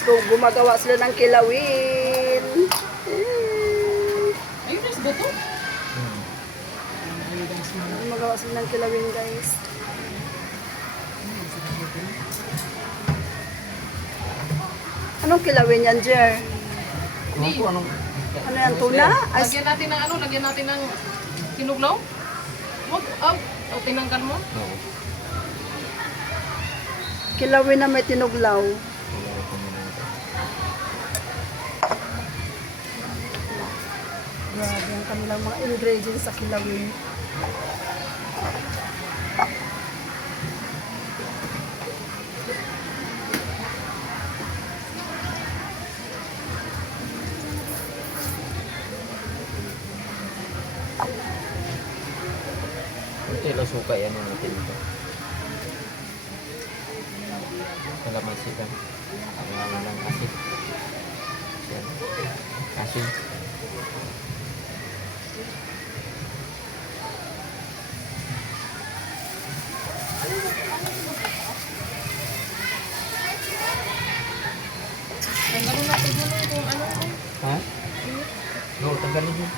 Gumagawa sila ng kilawin. Ayun, guys, buto. Gumagawa sila ng kilawin, guys. Anong kilawin yan, Jer? Hindi. Ano yan, tuna? Ay, Lagyan natin ng ano, lagyan natin ng kinuglaw. Wag, tinanggal mo. kilawin na may tinuglaw. Grabe ang kanilang mga ingredients sa kilawin. Ito yung suka yan natin ito. Kalamansi kan. Kailangan ng asin. Yan. Asin. Tanggalin natin dun kung ano. Ha? No, tanggalin yun.